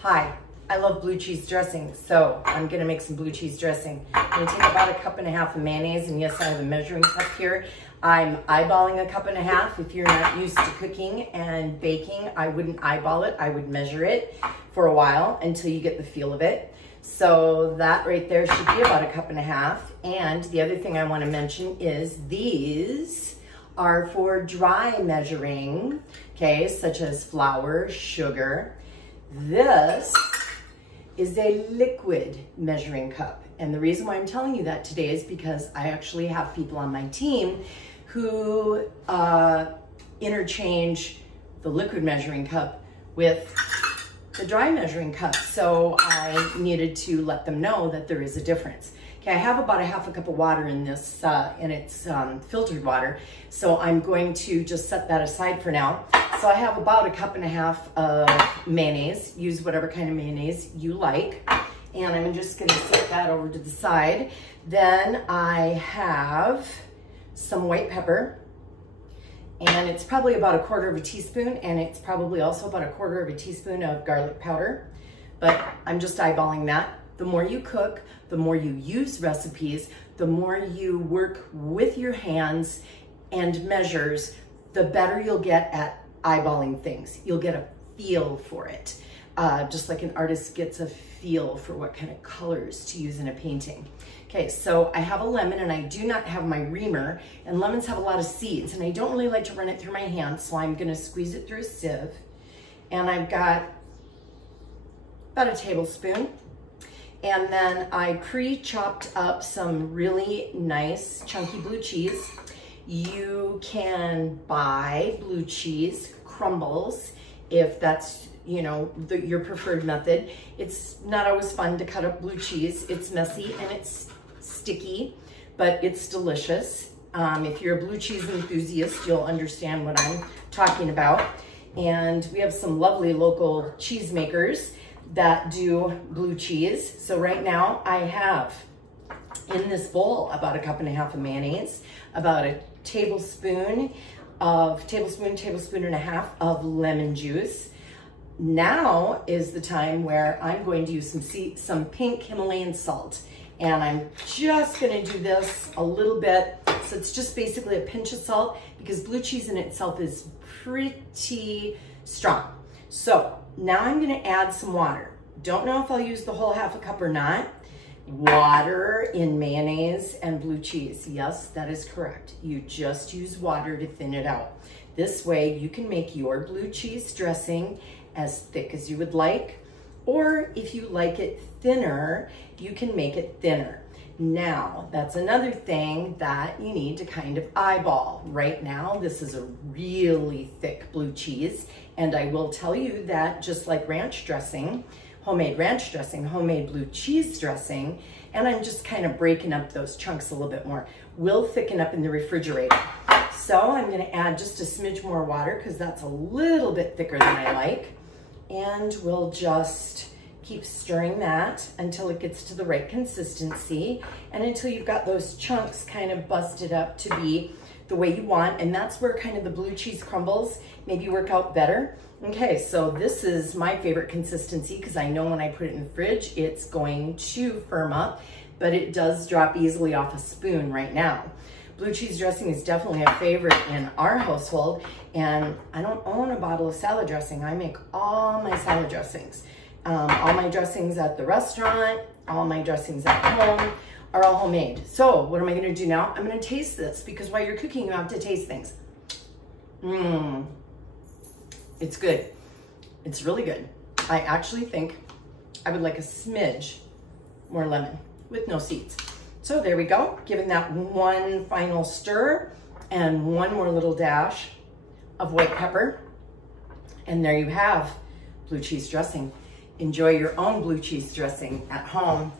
Hi, I love blue cheese dressing, so I'm gonna make some blue cheese dressing. I'm gonna take about 1.5 cups of mayonnaise, and yes, I have a measuring cup here. I'm eyeballing 1.5 cups. If you're not used to cooking and baking, I wouldn't eyeball it, I would measure it for a while until you get the feel of it. So that right there should be about 1.5 cups. And the other thing I wanna mention is these are for dry measuring, okay, such as flour, sugar. This is a liquid measuring cup. And the reason why I'm telling you that today is because I actually have people on my team who interchange the liquid measuring cup with the dry measuring cup. So I needed to let them know that there is a difference. Okay, I have about 1/2 cup of water in this, and it's filtered water. So I'm going to just set that aside for now. So I have about 1.5 cups of mayonnaise. Use whatever kind of mayonnaise you like. And I'm just gonna set that over to the side. Then I have some white pepper. And it's probably about 1/4 teaspoon, and it's probably also about 1/4 teaspoon of garlic powder. But I'm just eyeballing that. The more you cook, the more you use recipes, the more you work with your hands and measures, the better you'll get at eyeballing things. You'll get a feel for it. Just like an artist gets a feel for what kind of colors to use in a painting. Okay, so I have a lemon, and I do not have my reamer, and lemons have a lot of seeds, and I don't really like to run it through my hands, so I'm gonna squeeze it through a sieve. And I've got about 1 tablespoon. And then I pre-chopped up some really nice chunky blue cheese. You can buy blue cheese crumbles if that's, you know, your preferred method. It's not always fun to cut up blue cheese. It's messy and it's sticky, but it's delicious. If you're a blue cheese enthusiast, you'll understand what I'm talking about. And we have some lovely local cheesemakers that do blue cheese. So right now I have in this bowl about 1.5 cups of mayonnaise, about a tablespoon and a half of lemon juice. Now is the time where I'm going to use some pink Himalayan salt. And I'm just gonna do this a little bit. So it's just basically a pinch of salt because blue cheese in itself is pretty strong. So now I'm gonna add some water. Don't know if I'll use the whole 1/2 cup or not. Water in mayonnaise and blue cheese. Yes, that is correct. You just use water to thin it out. This way you can make your blue cheese dressing as thick as you would like, or if you like it thinner, you can make it thinner. Now, that's another thing that you need to kind of eyeball. Right now, this is a really thick blue cheese, and I will tell you that just like ranch dressing, homemade ranch dressing, homemade blue cheese dressing, and I'm just kind of breaking up those chunks a little bit more, will thicken up in the refrigerator. So I'm gonna add just a smidge more water because that's a little bit thicker than I like, and we'll just keep stirring that until it gets to the right consistency and until you've got those chunks kind of busted up to be the way you want. And that's where kind of the blue cheese crumbles maybe work out better. Okay, so this is my favorite consistency because I know when I put it in the fridge, it's going to firm up, but it does drop easily off a spoon right now. Blue cheese dressing is definitely a favorite in our household, and I don't own a bottle of salad dressing. I make all my salad dressings. All my dressings at the restaurant, all my dressings at home are all homemade. So what am I gonna do now? I'm gonna taste this because while you're cooking, you have to taste things. It's good. It's really good. I actually think I would like a smidge more lemon with no seeds. So there we go, giving that one final stir and one more little dash of white pepper. And there you have blue cheese dressing. Enjoy your own blue cheese dressing at home.